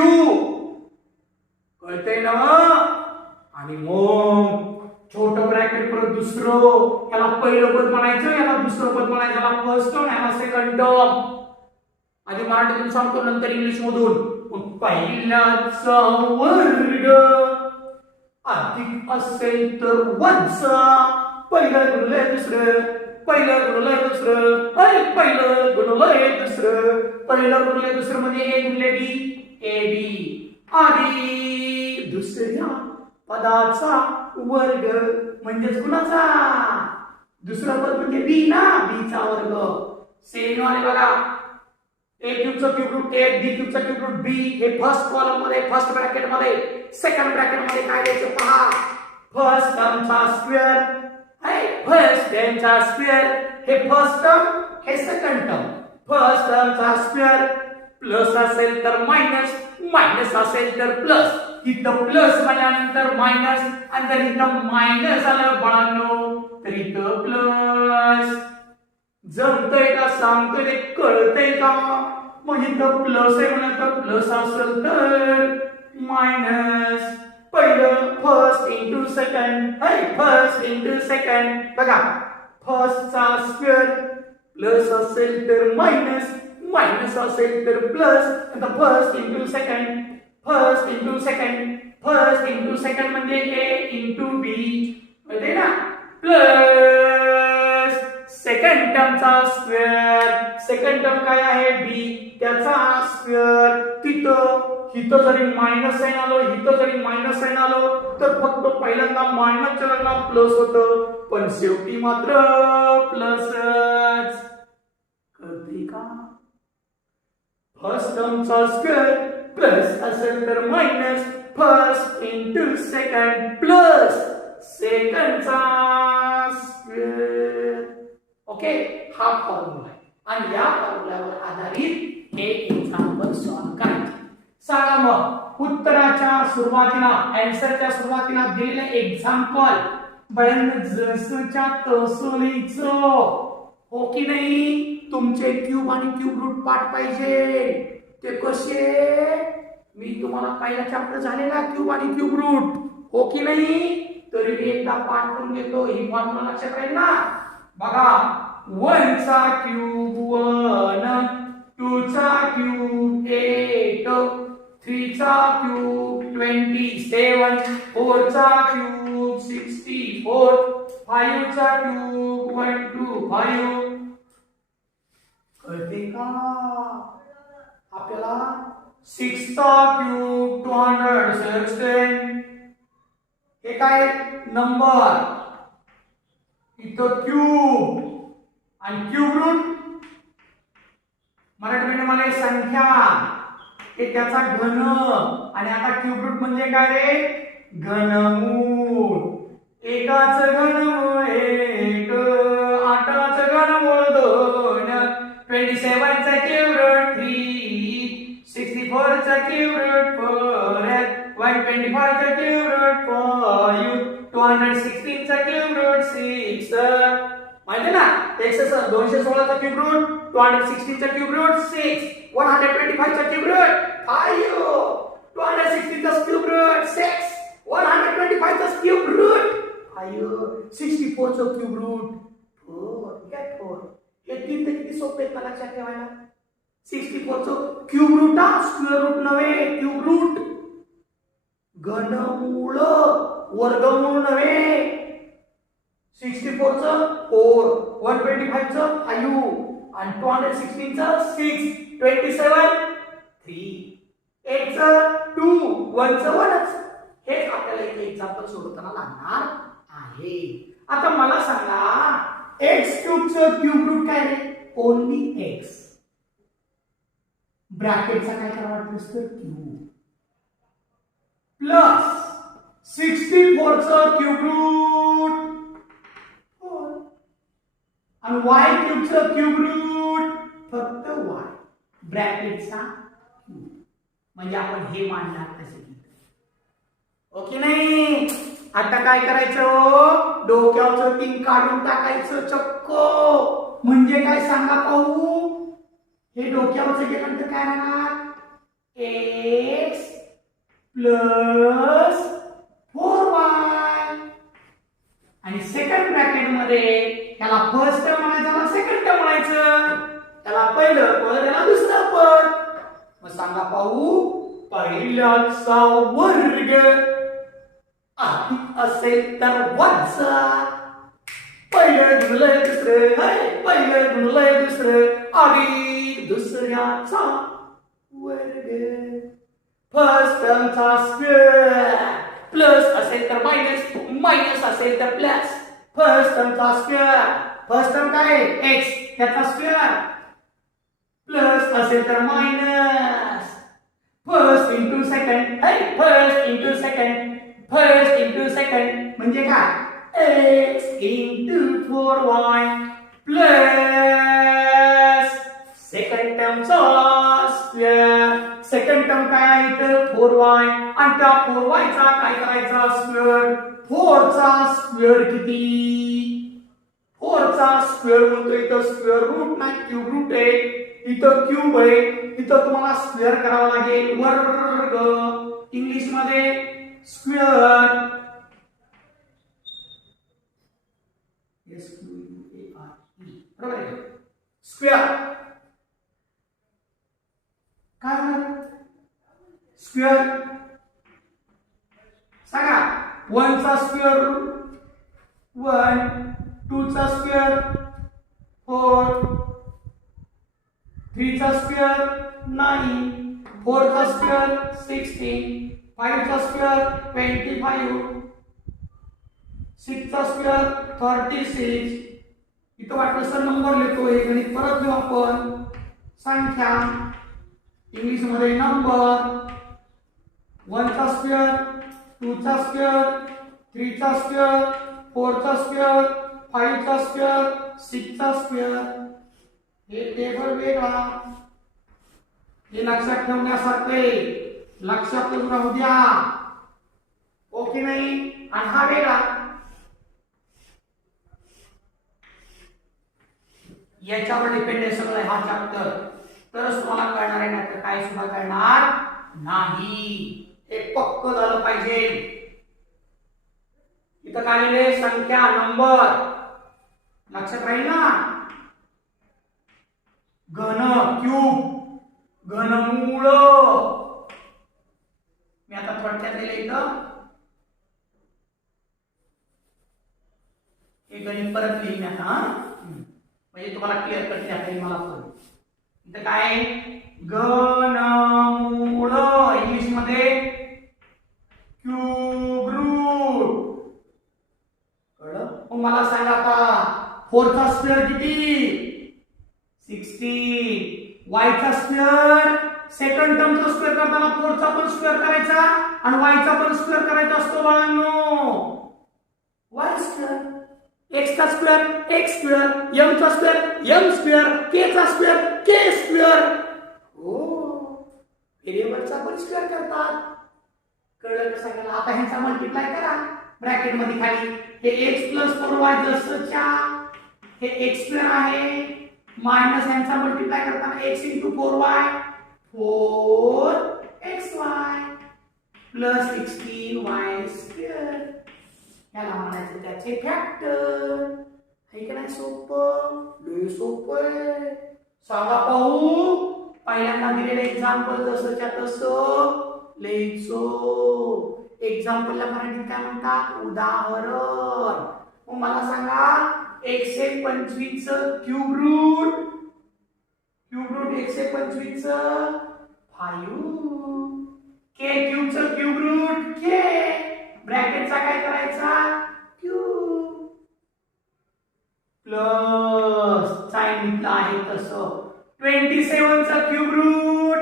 कळतंय ना आणि मग छोटं ब्रॅकेट परत दुसरं याला पहिलं पद म्हणायचं याला दुसरं पद म्हणायचं याला फर्स्ट टर्म याला सेकंड टर्म आधी मराठीतून सांगतो नंतर इंग्लिश मधून पहिल्याचा वर्ग अधिक असेल तर वजा पहिलं गुणलंय दुसरं पहिलं गुणलंय दुसरं आणि पहिलं गुणलंय दुसरं पहिलं गुणलंय दुसरं म्हणजे a गुणले b ab आणि दुसऱ्या पदाचा वर्ग म्हणजेच कुणाचा दुसरा पद म्हणजे b ना b चा वर्ग सेम वाले बघा a³ चा क्यूब रूट a b³ चा क्यूब रूट b हे फर्स्ट कॉलम मध्ये फर्स्ट ब्रॅकेट मध्ये सेकंड ब्रॅकेट मध्ये काय द्यायचं पहा फर्स्ट टर्मचा स्क्वेअर आहे फर्स्ट टर्मचा स्क्वेअर हे फर्स्ट टर्म हे सेकंड टर्म फर्स्ट टर्मचा स्क्वेअर प्लस असेल तर मायनस मायनस असेल तर प्लस इथं प्लस म्हटल्यानंतर मायनस आणि जर इथं मायनस आलं बाळांनो तर इथं प्लस जमतंय का सांगतोय ते कळतंय का मग इथं प्लस आहे म्हणत तर प्लस असेल तर मायनस पहिलं फर्स्ट इंटू सेकंड आहे फर्स्ट इंटू सेकंड बघा फर्स्ट चा स्क्वेअर प्लस असेल तर मायनस मायनस असेल तर प्लस आता first into second first into second first into second म्हणजे a इंटू b होते ना प्लस सेकंड टर्मचा स्क्वेअर सेकंड टर्म काय आहे b इथं जरी मायनस साइन आलं, इथं जरी मायनस साइन आलं तर फक्त पहिल्यांदा मायनसच्या जागा प्लस होतं, पण शेवटी मात्र प्लसच. कळते का? फर्स्ट टर्मचा स्क्वेअर प्लस असेल तर minus first into second plus सेकंडचा स्क्वेअर. ओके, हा फॉर्म्युला आहे आणि या फॉर्म्युल्यावर आधारित हे एक्झाम्पल सॉल्व्ह करायचे. सांगा मग उत्तराच्या सुरुवातीला, आन्सरच्या सुरुवातीला दिलेले एक्झाम्पल बळण जसच्या तसं लिहायचं, हो की नाही? तुमचे क्यूब आणि क्यूब रूट पाठ पाहिजे. ते कसे? मी तुम्हाला पहिला चॅप्टर झालेला क्यूब आणि क्यूब रूट, हो की नाही? तरी मी एकदा पाठ करून घेतो, ही फॉर्म्युला लक्षात राहील ना. बघा, 1 चा क्यूब 1, 2 चा क्यूब 8, 3 चा क्यूब 27, 4 चा क्यूब 64, 5 चा क्यूब 125. कळते का? आपल्याला 6 चा क्यूब 216. हे काय नंबर, इथं क्यूब आणि क्यूब रूट मराठी मीडियममध्ये संख्या, हे त्याचा घन. आणि आता क्यूब रूट म्हणजे काय रे? घनमूळ. एकाचं घनमूळ 1, 8चं घनमूळ 2, 27चं क्यूब रूट 3, 64चं क्यूब रूट 4, 125चं क्यूब रूट 5, 216चं क्यूब रूट 6. माहिती ना? 216चा क्यूब रूट, 216चा क्यूब रूट 6, 125चा क्यूब रूट 5, 216चा क्यूब रूट 6, 125चा क्यूब रूट 5, 64चा क्यूब रूट 4. काय 4? हे तीन तर किती सोपे आहेत लक्षात ठेवायला. 64चा क्यूब रूट हा स्क्वेअर रूट नव्हे, क्यूब रूट. घनमूळ, वर्गमूळ नव्हे. 64चं 4, 125चं 5 आणि 216चं 6, 27 3, 8चं 2, 1चं 1च. हे आपल्याला इथे एक्झाम्पल सोडवताना लागणार आहे. आता मला सांगा, x क्यूबचं क्यूब रूट काय रे? Only x. ब्रॅकेटचा काय करावं वाटतं तर क्यूब प्लस 64चं क्यूब रूट आणि y क्यूबचं क्यूब रूट फक्त y ब्रॅकेटचा क्यूब. म्हणजे आपण हे मांडणार तसे. ओके नाही? आता काय करायचं? डोक्यावरचं 3 काढून टाकायचं चक्क. म्हणजे काय सांगा पाहू? हे डोक्यावरचं गेल्यानंतर काय राहणार? x plus 4y. आणि सेकंड ब्रॅकेट मध्ये त्याला फर्स्ट टर्म म्हणायचं, त्याला सेकंड टर्म म्हणायचं. त्याला पहिलं पद, त्याला दुसरं पद. मग सांगा पाहू, पहिल्याचा वर्ग अधिक असेल तर वजा. पहिलं गुणलंय दुसरं, पहिलं गुणलंय दुसरं अधिक दुसऱ्याचा वर्ग. फर्स्ट टर्मचा स्क्वेअर प्लस असेल तर मायनस, मायनस असेल तर प्लस. फर्स्ट टर्मचा स्क्वेअर, फर्स्ट टर्म काय? x, त्याचा स्क्वेअर प्लस असेल तर minus. First into second, first into second, first into second म्हणजे काय? x इंटू 4y प्लस सेकंड टर्मचा स्क्वेअर. सेकंड टर्म काय आहे इथं? 4y. आणि त्या 4y चा काय करायचा? स्क्वेअर. 4 चा स्क्वेअर किती? 4 चा स्क्वेअर म्हणतो इथं स्क्वेअर रूट नाही, क्यूब रूट आहे. इथं क्यूब आहे, इथं तुम्हाला स्क्वेअर करावा लागेल. वर्ग इंग्लिश मध्ये स्क्वेअर. बरोबर आहे? स्क्वेअर काय होणार? स्क्वेअर सांगा. 1 चा स्क्वेअर 1, 2 चा स्क्वेअर 4, 3 चा स्क्वेअर 9, 4 चा स्क्वेअर 16, 5 चा स्क्वेअर 25, 6 चा स्क्वेअर 36. इथं वाटलं सर नंबर लिहितो, हे गणित परत लिहू आपण. संख्या इंग्लिश मध्ये नंबर. 1 चा स्क्वेअर 2 चा स्क्वेअर 3 चा स्क्वेअर 4 चा स्क्वेअर 5 चा स्क्वेअर 6 चा स्क्वेअर. हे टेबल वेगळा, हे लक्षात ठेवण्यासारखे, लक्षातच राहू द्या. ओके नाही. आणि हा वेगळा, याच्यावर डिपेंड आहे सगळं हा चॅप्टर. तरच तुम्हाला कळणार आहे, नाही तर काय सुद्धा कळणार नाही. हे पक्क झालं पाहिजे. इथं काय लिहिले? संख्या नंबर. लक्षात राहील ना. घन क्यूब घनमूळ. मी आता थोडक्यात लिहिले इथं. हे गणित परत लिहिलं आता, म्हणजे तुम्हाला क्लिअर करते आता मला पण. इथं काय? घनमूळ इंग्लिश मध्ये क्यूब रूट. कळलं? मग मला सांगा आता 4 चा स्क्वेअर किती? 16. y चा स्क्वेअर सेकंड टर्मचा स्क्वेअर करताना 4 चा पण स्क्वेअर करायचा आणि y चा पण स्क्वेअर करायचा असतो बाळांनो. y स्क्वेअर, x चा स्क्वेअर x स्क्वेअर, m चा स्क्वेअर m स्क्वेअर, k चा स्क्वेअर k स्क्वेअर. हो, व्हेरिएबलचा पण स्क्वेअर करतात. कळलं का सगळ्याला? आता ह्याचा मल्टिप्लाय करा ब्रॅकेट मध्ये खाली. हे x + 4y जसंच्या हे x स्क्वेअर आहे, मायनस यांचा मल्टिप्लाय करताना x * 4y 4xy plus 16y square. याला म्हणायचं त्याचे फॅक्टर. हे का नाही सोपं? लय सोपं आहे. सांगा पाहू. पहिल्यांदा दिलेलं एक्झाम्पल जसंच्या तसं लिहायचो. एक्झाम्पलला मराठीत काय म्हणतात? उदाहरण. मग मला सांगा 125 चं क्यूब रूट. क्यूब रूट 125 चं 5. k क्यूब चं क्यूब रूट k. ब्रॅकेटचा काय करायचा? क्यूब प्लस सांगितलं आहे तसं 27 चा क्यूब रूट.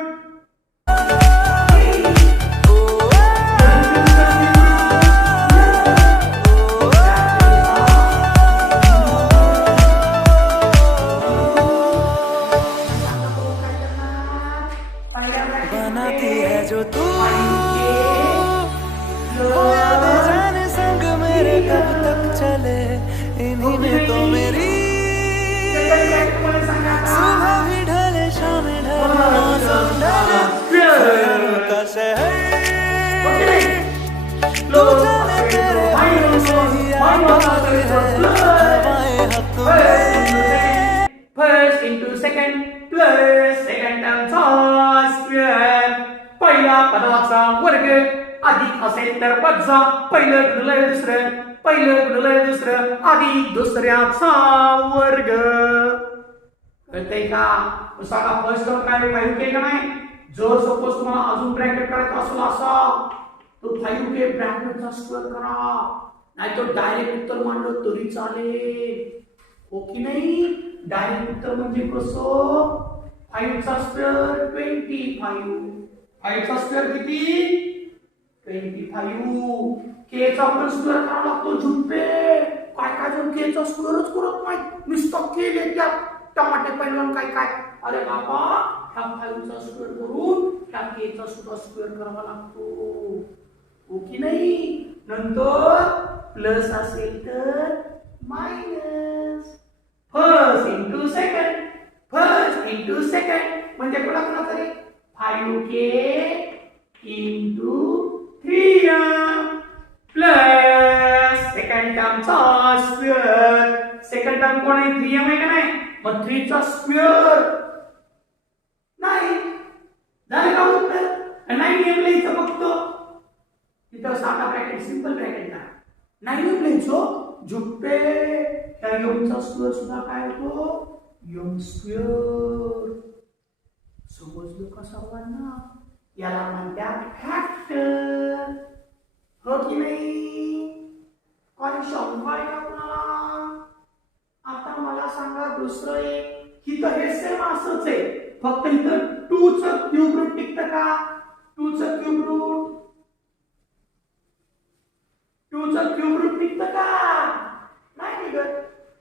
बनाती है जो तू वो याद जाने संग मेरे कब तक चले. इन्हीं में तो मेरी सुबह भी ढले शाम ढले मौसम ढले. का शहर तू जाने तेरे हाथों से ही आती है हवाएं हक में. First into second plus second टर्मचा स्क्वेअर. पहिला पदाचा वर्ग अधिक असेल तर वजा पहिलं गुणिले दुसरं, पहिलं गुणिले दुसरं अधिक दुसऱ्याचा वर्ग. कळतंय का? सांगा फर्स्ट टर्म काय 5k का नाही? जर सपोज तुम्हाला अजून ब्रॅकेट करायचा असेल असा तो 5k ब्रॅकेटचा स्क्वेअर करा, नाही तर डायरेक्ट उत्तर मांडलं तरी चालेल. हो की नाही? डायरेक्ट उत्तर म्हणजे कसं? 5 चा स्क्वेअर 25. 5 चा स्क्वेअर किती? 25. k चा पण स्क्वेअर करावा लागतो. झुंपे काय काय जण k चा स्क्वेअरच करत नाही, नुसतं k लिहितात. टमाटे पहिलं काय काय. अरे बाबा, ह्या 5 चा स्क्वेअर करून ह्या k चा सुद्धा स्क्वेअर करावा लागतो. हो की नाही? नंतर प्लस असेल तर minus. First into second, first into second म्हणजे कुठला कुठला तरी 5k into 3m plus second टर्मचा स्क्वेअर. सेकंड टर्म कोण आहे? 3m आहे का नाही? मग 3 चा स्क्वेअर नाही झालं का उत्तर? 9m लिहायचं फक्त. इथं साधा ब्रॅकेट सिंपल ब्रॅकेट ना 9m लिहायचो. झुप्पे त्या m चा स्क्वेअर सुद्धा काय होतो? m square. समजलं का सर्वांना? याला म्हणतात फॅक्टर. हो की नाही? काही शंका आहे का कुणाला? आता मला सांगा दुसरं एक, इथं हे सेम असंच आहे, फक्त इथं 2 चं क्यूब रूट निघतं का? 2 चं क्यूब रूट, 2 चं क्यूब रूट निघतं का? नाही निघत.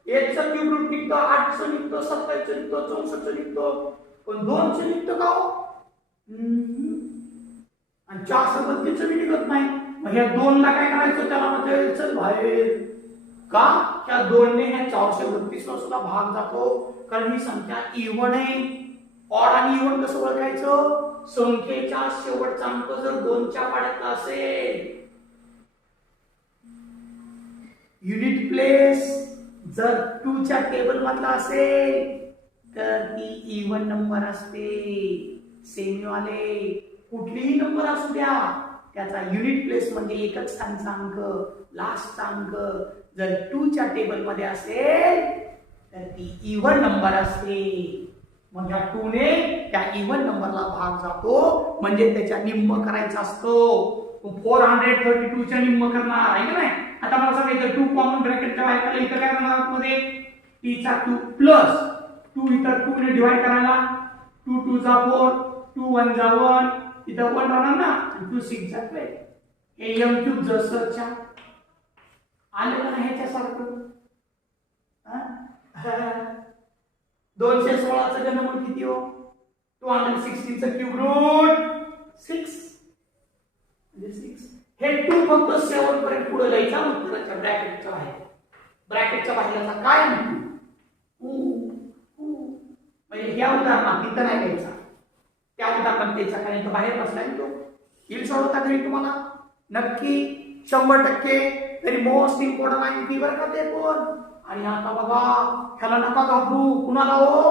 1 चं क्यूब रूट निघतं, 8 चं निघतं, 27 चं निघतं, 64 चं निघतं, पण 2 चं निघतं का हो? आणि 432 चं निघत नाही. मग ह्या 2 ला काय करायचं? त्याला म्हणजे चल बाहेर का? त्या 2 ने ह्या 432 ला सुद्धा भाग जातो, कारण ही संख्या इव्हन आहे. ऑड आणि इव्हन कसं ओळखायचं? संख्येच्या शेवटचा अंक जर 2 च्या पाड्यातला असेल, युनिट प्लेस जर 2 च्या टेबल मधला असेल, तर ती इव्हन नंबर असते. सेमी वाले कुठलीही नंबर असू द्या, त्याचा युनिट प्लेस म्हणजे एकच स्थानचा अंक, लास्टचा अंक जर 2 च्या टेबल मध्ये असेल तर ती इव्हन नंबर असते. मग या 2 ने त्या इव्हन नंबरला भाग जातो, म्हणजे त्याच्या निम्म करायचा असतो. 432 च्या निम्म करणार आहे की नाही? आता मला सांगायचं 2 कॉमन ब्रॅकेटच्या बाहेर काढलं, इथं काय करणार आतमध्ये? t चा 2 प्लस 2 इथं 2 ने डिवाइड करायला, 2 2 चा 4, 2 1 चा 1, इथं 1 राहणार ना, 2 6 चा 12. हे m क्यूब जसंच्या आलं का नाही ह्याच्यासारखं? 216 चं घनमूळ किती हो? 216 चं क्यूब रूट 6 म्हणजे 6. हे 2 फक्त 7 पर्यंत पुढे जायचा, उत्तराच्या ब्रॅकेटच्या बाहेर. ब्रॅकेटच्या बाहेरचा काय म्हणतो? म्हणजे ह्या उदाहरणात तिथं नाही द्यायचा, त्या उदाहरणात द्यायचा, कारण इथं बाहेर बसलाय तो. येईल सोडवता घरी तुम्हाला नक्की 100%. तरी मोस्ट इम्पॉर्टंट आहे ती बरं का ते पण. आणि आता बघा, ह्याला नका घाबरू. कुणाला हो?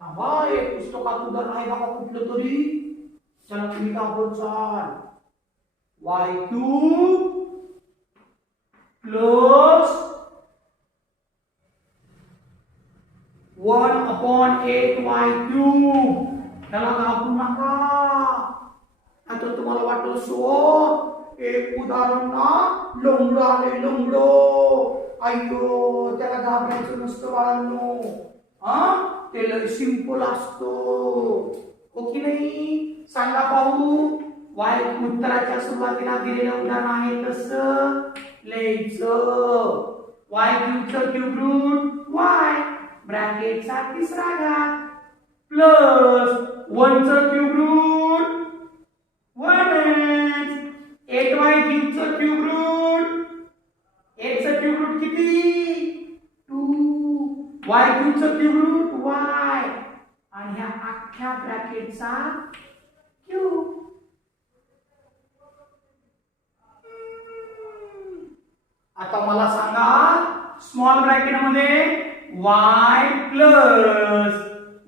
थांबा, एक पुस्तकात उदाहरण आहे बघा कुठलं तरी, त्याला तुम्ही घाबरून चाल. y cube plus 1/8y cube. त्याला घाबरू नका. आता तुम्हाला वाटलं सो एक उदाहरण ना, लंगडं आले लंगडो, अय्यो त्याला घाबरायचं नसतं बाळांनो. ते लय सिंपल असतो. हो की नाही? सांगा पाहू. वाय उत्तराच्या सुरुवातीला दिलेलं उदाहरण आहे तसं लिहायचं. वाय क्यूबचं क्यूब रूट वाय, ब्रॅकेटचा तिसरा घात, प्लस 1 चं क्यूब रूट 1, 8y क्यूबचं क्यूब रूट, 8 चं क्यूब रूट किती? 2, y क्यूबचं क्यूब रूट y, आणि ह्या अख्ख्या ब्रॅकेटचा क्यूब. आता मला सांगा, स्मॉल ब्रॅकेट मध्ये y प्लस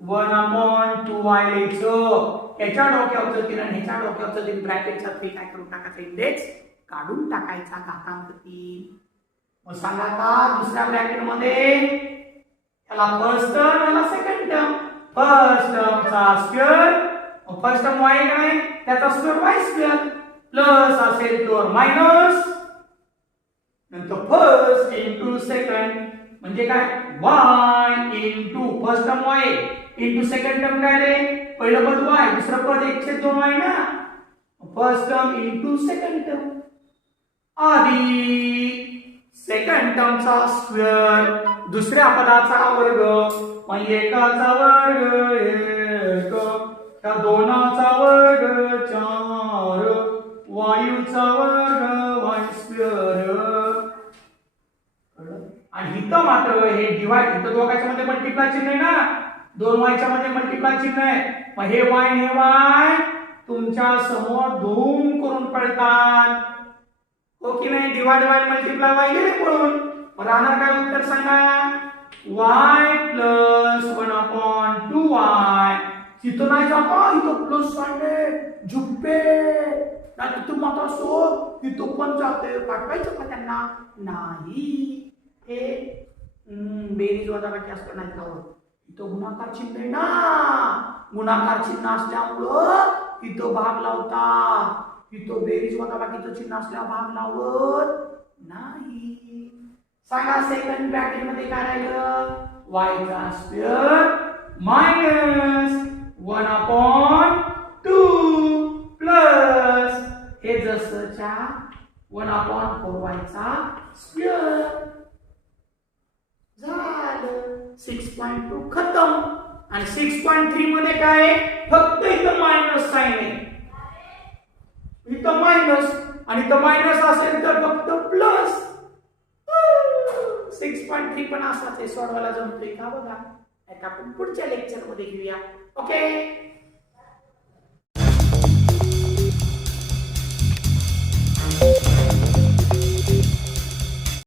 1/2y लिहायचं. याच्या डोक्यावरचं 3 आणि ह्याच्या डोक्यावरचं 3, ब्रॅकेटचा 3 काय करून टाकायचं? इंडेक्स काढून टाकायचा, घातांक 3. मग सांगा आता दुसऱ्या ब्रॅकेट मध्ये याला फर्स्ट टर्म, याला सेकंड टर्म. फर्स्ट टर्मचा स्क्वेअर, फर्स्ट टर्म y काय, त्याचा स्क्वेअर y स्क्वेअर, प्लस असेल तर मायनस, नंतर फर्स्ट इंटू सेकंड म्हणजे काय? y into first term y into second term काय रे? पहिलं पद y, दुसरं पद 1/2y ना. First term into second term आधी सेकंड टर्मचा स्क्वेअर, दुसऱ्या पदाचा वर्ग, मग एकाचा वर्ग 1, त्या दोनाचा वर्ग 4, वायूचा वर्ग y स्क्वेअर. आणि इथं मात्र हे डिवाइड, इथं दोघांच्या मध्ये मल्टिप्लाय चिन्ह आहे ना, 2y च्या मध्ये मल्टिप्लाय चिन्ह आहे. मग हे y आणि हे y तुमच्या समोर 2 करून पडतात. हो की नाही? डिवाइड बाय मल्टिप्लाय y गेले पळून. मग राहणार काय उत्तर सांगा? y प्लस 1/2y. तिथं नाही जाता, इथं प्लस काढले झुप्पे, नाही तिथं मात्र सो इथं पण जाते. पाठवायचं का त्यांना? नाही. हे बेरीज वजाबाकी असतं नाही जावं. इथं गुणाकार चिन्ह आहे ना, गुणाकार चिन्ह असल्यामुळं तिथं भाग लावतात. तिथं बेरीज वजाबाकीचं चिन्ह असल्यावर भाग लावत नाही. सांगा सेकंड ब्रॅकेट मध्ये काय राहिलं? y स्क्वेअर मायनस 1/2 प्लस हे जसंच्या 1/4y स्क्वेअर झालं. 6.2 खतम. आणि 6.3 मध्ये काय आहे? फक्त इथं मायनस साइन आहे. इथं मायनस आणि इथं मायनस असेल तर फक्त प्लस. 6.3 पण असाच आहे. सोडवायला जमतोय का बघा. आता आपण पुढच्या लेक्चर मध्ये घेऊया. ओके.